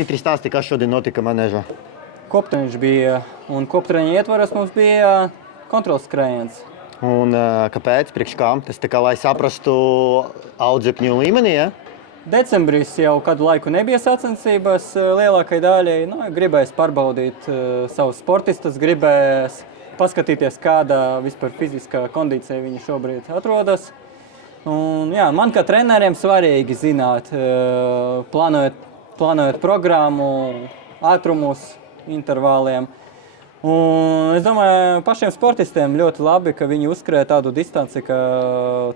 Dmitrijs, stāsti, kas šodien notika manēžā? Koptreniņš bija, un koptreniņa ietvaros mums bija kontrols skrējiens. Un kāpēc? Priekš kām? Tas tā kā, lai saprastu audzekņu līmenī, ja? Decembris jau kādu laiku nebija sacensības lielākai daļai. Gribējis pārbaudīt savus sportistus, gribējis paskatīties, kāda vispār fiziskā kondīcija viņi šobrīd atrodas. Un, jā, man kā treneriem svarīgi zināt, plānojot programmu, ātrumus, intervāliem. Un es domāju, pašiem sportistiem ļoti labi, ka viņi uzskrēja tādu distanci kā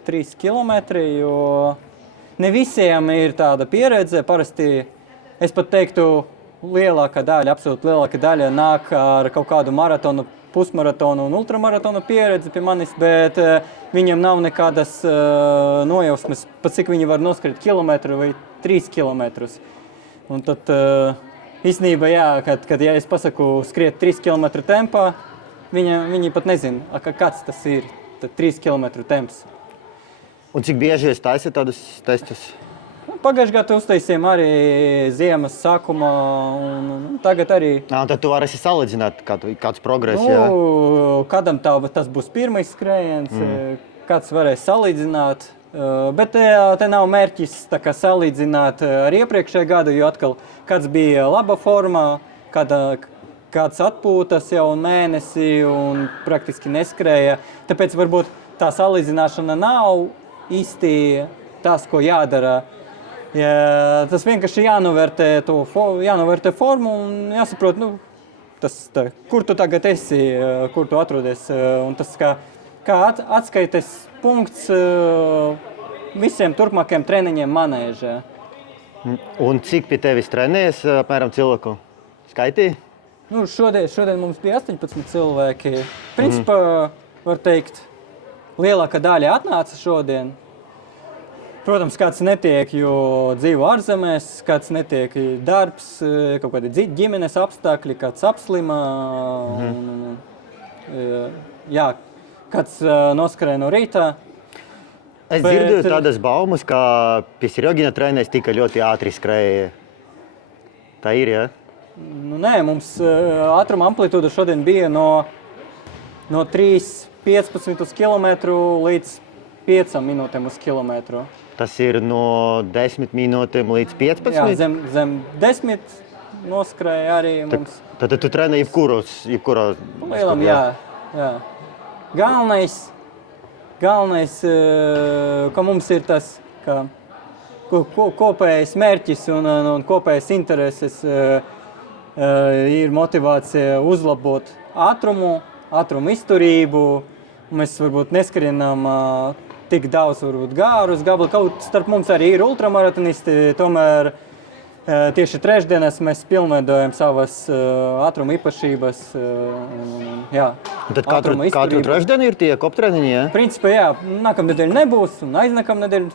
3 kilometri, jo ne visiem ir tāda pieredze. Parasti, es pat teiktu, lielākā daļa, absolūti lielākā daļa nāk ar kaut kādu maratonu, pusmaratonu un ultramaratonu pieredzi pie manis, bet viņiem nav nekādas nojausmas, pat cik viņi var noskriet kilometru vai 3 kilometrus. Un tad īstenībā, jā, kad ja es pasaku skriet 3 km tempā, viņi pat nezina, kāds tas ir, tad 3 km temps. Un cik bieži es taisu tādus testus? Pagājušajā gadā uztaisījām arī ziemas sākumā, un tagad arī. Tad tu varēsi salīdzināt kāds progress, jā? Kādam tas būs pirmais skrējiens, kāds varēs salīdzināt. Bet te nav mērķis salīdzināt ar iepriekšējo gadu, jo atkal kāds bija laba formā, kāds atpūtas jau mēnesi un praktiski neskrēja. Tāpēc varbūt tā salīdzināšana nav īsti tas, ko jādara. Ja, tas vienkārši jānovērtē formu un jāsaprot, kur tu tagad esi, kur tu atrodies. Un tas kā atskaites punkts visiem turpmākajiem treniņiem manēžā. Un cik pie tevis trenējas, apmēram, cilvēku skaitīja? Šodien mums bija 18 cilvēki. Principā, var teikt, lielākā daļa atnāca šodien. Protams, kāds netiek, jo dzīvo ārzemēs, kāds netiek darbs, kaut kādi ģimenes apstākļi, kāds apslima. Jā, kāds noskrēja no rīta. Es dzirdēju tādas baumas, ka pie Serjogina trenēs tika ļoti ātri skrēja. Tā ir, ja? Nē, mums ātruma amplitūda šodien bija no 3,15 km līdz 5 minūtēm uz kilometru. Tas ir no 10 minūtēm līdz 15? Jā, zem 10 noskrēja arī mums. Tad tu trenē jebkurā? Lielam, jā. Galvenais, ka mums ir tas, ka kopējais mērķis un kopējas intereses ir motivācija uzlabot ātrumu izturību. Mēs varbūt neskrienam tik daudz gārus gabali. Kaut starp mums arī ir ultramaratonisti, tomēr tieši trešdienas mēs pilnveidojam savas ātruma īpašības. Tad katru trešdienu ir tie koptreniņi, ja? Principā, jā. Nākamnedēļ nebūs un aiznākamnedēļ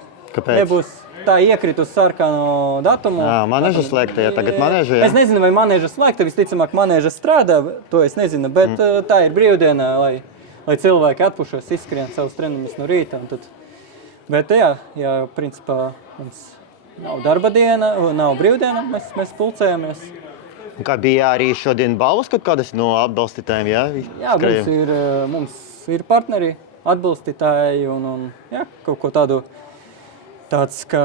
nebūs. Tā iekrīt uz sarkano datumu. Manēža slēgta, ja tagad manēža, ja? Es nezinu, vai manēža slēgta, visticamāk manēža strādā, to es nezinu, bet tā ir brīvdienā, lai cilvēki atpušos, izskrien savus treniņus no rīta. Bet jā, principā mums nav darba diena, nav brīvdiena, mēs pulcējamies. Un kā bija arī šodien balvas kaut kādas no atbalstītājiem, jā? Jā, mums ir partneri, atbalstītāji un kaut ko tāds kā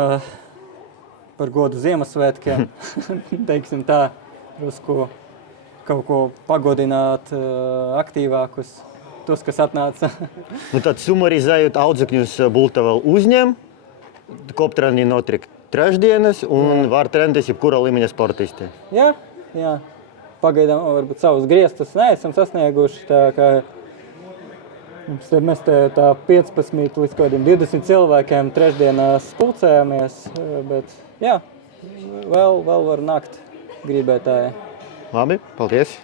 par godu Ziemassvētkiem, teiksim tā, kaut ko pagodināt aktīvākus. Tos, kas atnāca. Tad sumarizējot audzekņus Bultava uzņem, koptreniņi notiek trešdienas un var trenēties jebkura līmeņa sportisti. Jā. Pagaidām varbūt savus griestus neesam sasnieguši, tā kā mēs tā 15 līdz kādiem 20 cilvēkiem trešdienās pulcējamies, bet jā, vēl var nākt gribētāji. Labi, paldies!